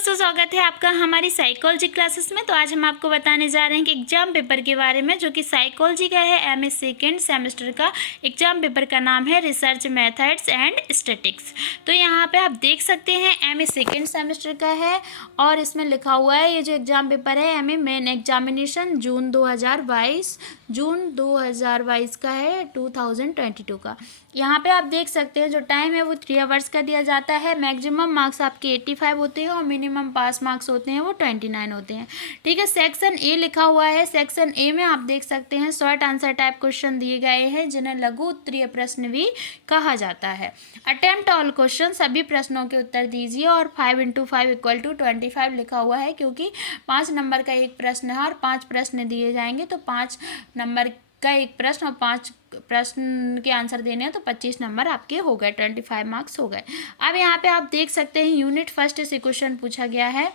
दोस्तों, स्वागत है आपका हमारी साइकोलॉजी क्लासेस में। तो आज हम आपको बताने जा रहे हैं कि एग्जाम पेपर के बारे में, जो कि साइकोलॉजी का है। एमए सेकेंड सेमेस्टर का एग्जाम पेपर का नाम है रिसर्च मेथड्स एंड स्टैटिस्टिक्स। तो यहाँ पे आप देख सकते हैं एमए सेकेंड सेमेस्टर का है और इसमें लिखा हुआ है ये जो एग्जाम पेपर है एमए मेन एग्जामिनेशन जून 2022 का है 2022 का। यहाँ पे आप देख सकते हैं जो टाइम है वो 3 आवर्स का दिया जाता है। मैक्सिमम मार्क्स आपके 85 होते हैं और मिनिमम पास मार्क्स होते हैं वो 29 होते हैं। ठीक है, सेक्शन ए लिखा हुआ है। सेक्शन ए में आप देख सकते हैं शॉर्ट आंसर टाइप क्वेश्चन दिए गए हैं जिन्हें लघु उत्तरीय प्रश्न भी कहा जाता है। अटेम्प्ट ऑल क्वेश्चन, सभी प्रश्नों के उत्तर दीजिए। और 5 × 5 = 25 लिखा हुआ है क्योंकि 5 नंबर का एक प्रश्न है और 5 प्रश्न दिए जाएंगे, तो 5 नंबर का एक प्रश्न और 5 प्रश्न के आंसर देने हैं तो 25 नंबर आपके हो गए, 25 मार्क्स हो गए। अब यहाँ पे आप देख सकते हैं यूनिट फर्स्ट से क्वेश्चन पूछा गया है।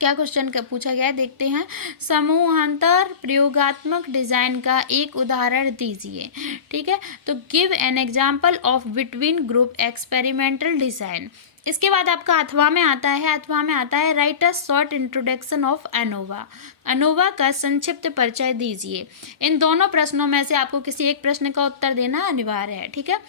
क्या क्वेश्चन पूछा गया है देखते हैं। समूहांतर प्रयोगात्मक डिजाइन का एक उदाहरण दीजिए। ठीक है, तो give an example of between group experimental design. इसके बाद आपका अथवा में आता है right a short introduction of ANOVA. ANOVA का संक्षिप्त परिचय दीजिए। इन दोनों प्रश्नों में से आपको किसी एक प्रश्न का उत्तर देना अनिवार्य है। ठीक है,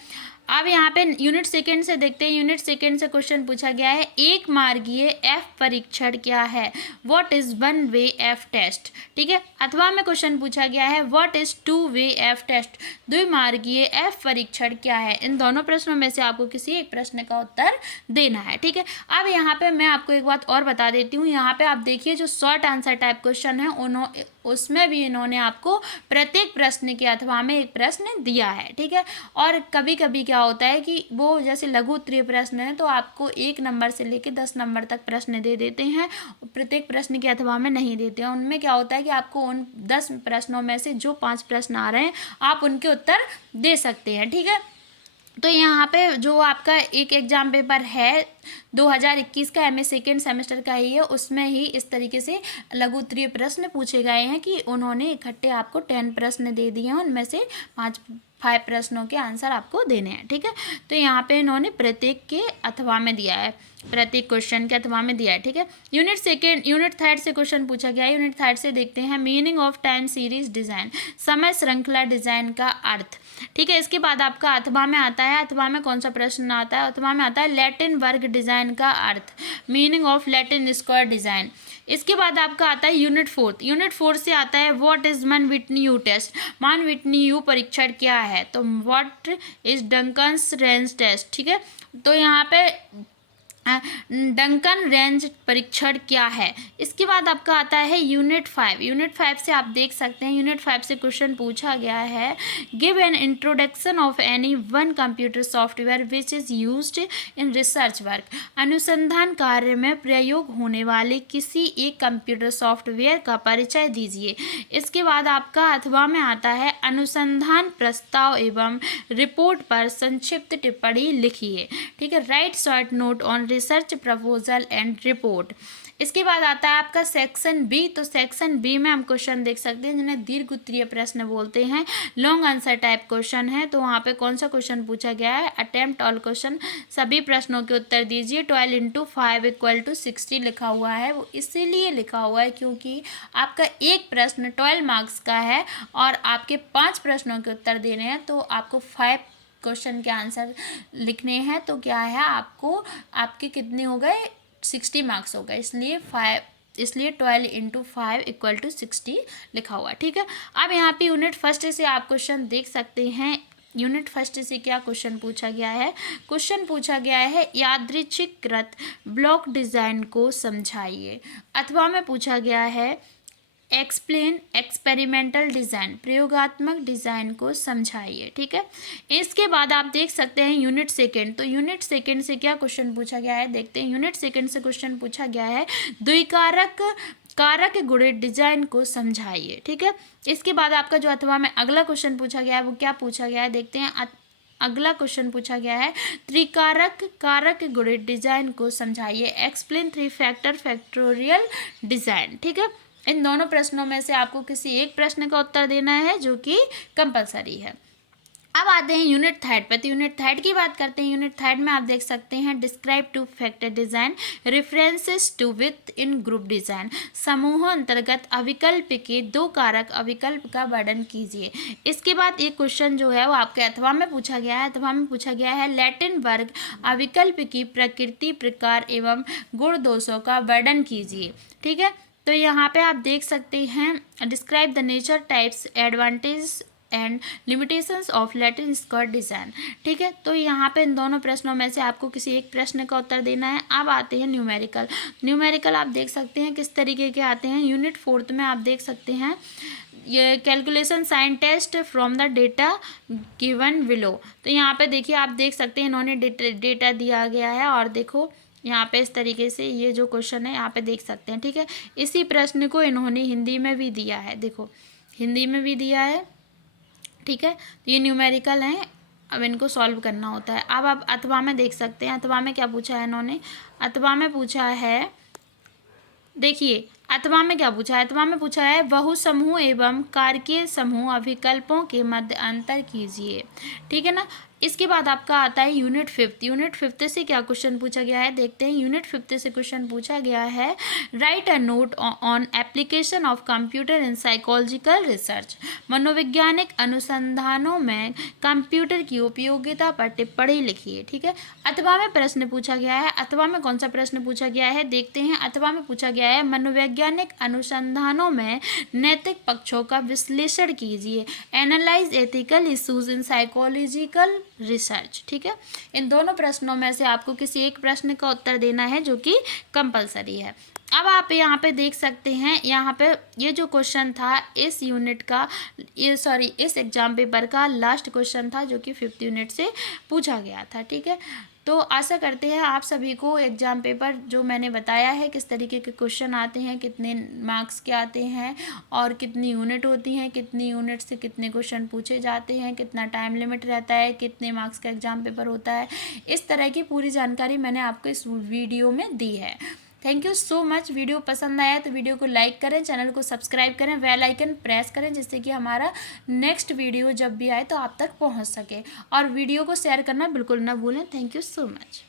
अब यहाँ पे यूनिट सेकंड से देखते हैं। यूनिट सेकंड से क्वेश्चन पूछा गया है एक मार्गीय एफ परीक्षण क्या है। What is one way F test. ठीक है, अथवा में क्वेश्चन पूछा गया है what is two way F test. द्विमार्गीय एफ परीक्षण क्या है। इन दोनों प्रश्नों में से आपको किसी एक प्रश्न का उत्तर देना है। ठीक है, अब यहाँ पे मैं आपको एक बात और बता देती हूँ। यहाँ पे आप देखिए जो शॉर्ट आंसर टाइप क्वेश्चन है उसमें भी इन्होंने आपको प्रत्येक प्रश्न के अथवा में एक प्रश्न दिया है। ठीक है, और कभी कभी क्या होता है कि वो जैसे लघु उत्तरीय प्रश्न है तो आपको 1 नंबर से लेकर 10 नंबर तक प्रश्न दे देते हैं, प्रत्येक प्रश्न के अथवा में नहीं देते हैं। उनमें क्या होता है कि आपको उन 10 प्रश्नों में से जो 5 प्रश्न आ रहे हैं आप उनके उत्तर दे सकते हैं। ठीक है, तो यहाँ पे जो आपका एक एग्जाम पेपर है 2021 का एमए सेकेंड सेमेस्टर का ही है, उसमें ही इस तरीके से लघु उत्तरीय प्रश्न पूछे गए हैं कि उन्होंने इकट्ठे आपको 10 प्रश्न दे दिए हैं, उनमें से 5 प्रश्नों के आंसर आपको देने हैं। ठीक है, तो यहाँ पे इन्होंने प्रत्येक के अथवा में दिया है, प्रत्येक क्वेश्चन के अथवा में दिया है। ठीक है, यूनिट थर्ड से क्वेश्चन पूछा गया है। यूनिट थर्ड से देखते हैं meaning of time series design, समय श्रृंखला डिजाइन का अर्थ। ठीक है, इसके बाद आपका अथवा में आता है। अथवा में कौन सा प्रश्न आता है। अथवा में आता है लैटिन वर्ग डिजाइन का अर्थ, meaning of Latin square design. इसके बाद आपका आता है यूनिट फोर्थ से आता है what is Mann Whitney U test. Mann Whitney U परीक्षण क्या है, तो what is Duncan's range test. ठीक है, तो यहाँ पे डंकन रेंज परीक्षण क्या है। इसके बाद आपका आता है यूनिट 5 से आप देख सकते हैं यूनिट 5 से क्वेश्चन पूछा गया है give an introduction of any one computer software which is used in research work. अनुसंधान कार्य में प्रयोग होने वाले किसी एक कंप्यूटर सॉफ्टवेयर का परिचय दीजिए। इसके बाद आपका अथवा में आता है अनुसंधान प्रस्ताव एवं रिपोर्ट पर संक्षिप्त टिप्पणी लिखिए। ठीक है, right short note on research proposal and report. इसके बाद आता है आपका सेक्शन बी। तो सेक्शन बी में हम क्वेश्चन देख सकते हैं जिन्हें दीर्घ उत्तरीय प्रश्न बोलते हैं, लॉन्ग आंसर टाइप क्वेश्चन है। तो वहाँ पे कौन सा क्वेश्चन पूछा गया है अटेम्प्ट ऑल क्वेश्चन, सभी प्रश्नों के उत्तर दीजिए। 12 × 5 = 60 लिखा हुआ है। वो इसीलिए लिखा हुआ है क्योंकि आपका एक प्रश्न 12 मार्क्स का है और आपके 5 प्रश्नों के उत्तर देने हैं, तो आपको 5 क्वेश्चन के आंसर लिखने हैं। तो क्या है आपके कितने हो गए 60 मार्क्स हो गए, इसलिए 12 × 5 = 60 लिखा हुआ। ठीक है, अब यहाँ पे यूनिट फर्स्ट से आप क्वेश्चन देख सकते हैं। यूनिट फर्स्ट से क्या क्वेश्चन पूछा गया है। क्वेश्चन पूछा गया है यादृच्छिककृत ब्लॉक डिजाइन को समझाइए। अथवा में पूछा गया है एक्सप्लेन एक्सपेरिमेंटल डिज़ाइन, प्रयोगात्मक डिज़ाइन को समझाइए। ठीक है, इसके बाद आप देख सकते हैं यूनिट सेकंड। तो यूनिट सेकंड से क्या क्वेश्चन पूछा गया है देखते हैं। यूनिट सेकंड से क्वेश्चन पूछा गया है द्विकारक कारक गुणित डिजाइन को समझाइए। ठीक है, इसके बाद आपका जो अथवा में अगला क्वेश्चन पूछा गया है वो क्या पूछा गया है देखते हैं। अगला क्वेश्चन पूछा गया है त्रिकारक कारक गुणित डिजाइन को समझाइए, एक्सप्लेन 3 फैक्टर फैक्टोरियल डिजाइन। ठीक है, इन दोनों प्रश्नों में से आपको किसी एक प्रश्न का उत्तर देना है जो कि कंपलसरी है। अब आते हैं यूनिट थर्ड पे। तो यूनिट थर्ड की बात करते हैं। यूनिट थर्ड में आप देख सकते हैं describe two factor design, references to within group design. समूह अंतर्गत अविकल्प के दो कारक अविकल्प का वर्णन कीजिए। इसके बाद एक क्वेश्चन जो है वो आपके अथवा में पूछा गया है। अथवा में पूछा गया है लैटिन वर्ग अविकल्प की प्रकृति, प्रकार एवं गुण दोषों का वर्णन कीजिए। ठीक है, तो यहाँ पे आप देख सकते हैं describe the nature, types, advantage and limitations of Latin square design. ठीक है, तो यहाँ पे इन दोनों प्रश्नों में से आपको किसी एक प्रश्न का उत्तर देना है। अब आते हैं न्यूमेरिकल। न्यूमेरिकल आप देख सकते हैं किस तरीके के आते हैं। यूनिट फोर्थ में आप देख सकते हैं ये calculation sign test from the data given below. तो यहाँ पे देखिए आप देख सकते हैं इन्होंने डेटा दिया गया है और देखो यहाँ पे इस तरीके से ये जो क्वेश्चन है यहाँ पे देख सकते हैं। ठीक है, इसी प्रश्न को इन्होंने हिंदी में भी दिया है, देखो हिंदी में भी दिया है। ठीक है, तो ये न्यूमेरिकल हैं, अब इनको सॉल्व करना होता है। अब आप अथवा में देख सकते हैं अथवा में क्या पूछा है इन्होंने। अथवा में पूछा है, देखिए अथवा में क्या पूछा है। अथवा में पूछा है बहुसमूह एवं कारकीय समूह अभिकल्पों के मध्य अंतर कीजिए। ठीक है ना। इसके बाद आपका आता है यूनिट फिफ्थ। यूनिट फिफ्थ से क्या क्वेश्चन पूछा गया है देखते हैं। यूनिट फिफ्थ से क्वेश्चन पूछा गया है right a note on application of computer in psychological research. मनोवैज्ञानिक अनुसंधानों में कंप्यूटर की उपयोगिता पर टिप्पणी लिखिए। ठीक है, अथवा में प्रश्न पूछा गया है। अथवा में कौन सा प्रश्न पूछा गया है देखते हैं। अथवा में पूछा गया है मनोवैज्ञानिक अनुसंधानों में नैतिक पक्षों का विश्लेषण कीजिए। Analyse ethical issues in psychological research. ठीक है, इन दोनों प्रश्नों में से आपको किसी एक प्रश्न का उत्तर देना है जो कि कंपलसरी है। अब आप यहाँ पे देख सकते हैं यहाँ पे ये जो क्वेश्चन था इस यूनिट का इस एग्जाम पेपर का लास्ट क्वेश्चन था जो कि फिफ्थ यूनिट से पूछा गया था। ठीक है, तो आशा करते हैं आप सभी को एग्जाम पेपर जो मैंने बताया है किस तरीके के क्वेश्चन आते हैं, कितने मार्क्स के आते हैं और कितनी यूनिट होती हैं, कितनी यूनिट से कितने क्वेश्चन पूछे जाते हैं, कितना टाइम लिमिट रहता है, कितने मार्क्स का एग्जाम पेपर होता है, इस तरह की पूरी जानकारी मैंने आपको इस वीडियो में दी है। Thank you so much. Video पसंद आया तो वीडियो को लाइक करें, चैनल को सब्सक्राइब करें, बेल आइकन प्रेस करें जिससे कि हमारा नेक्स्ट वीडियो जब भी आए तो आप तक पहुंच सके, और वीडियो को शेयर करना बिल्कुल ना भूलें। Thank you so much.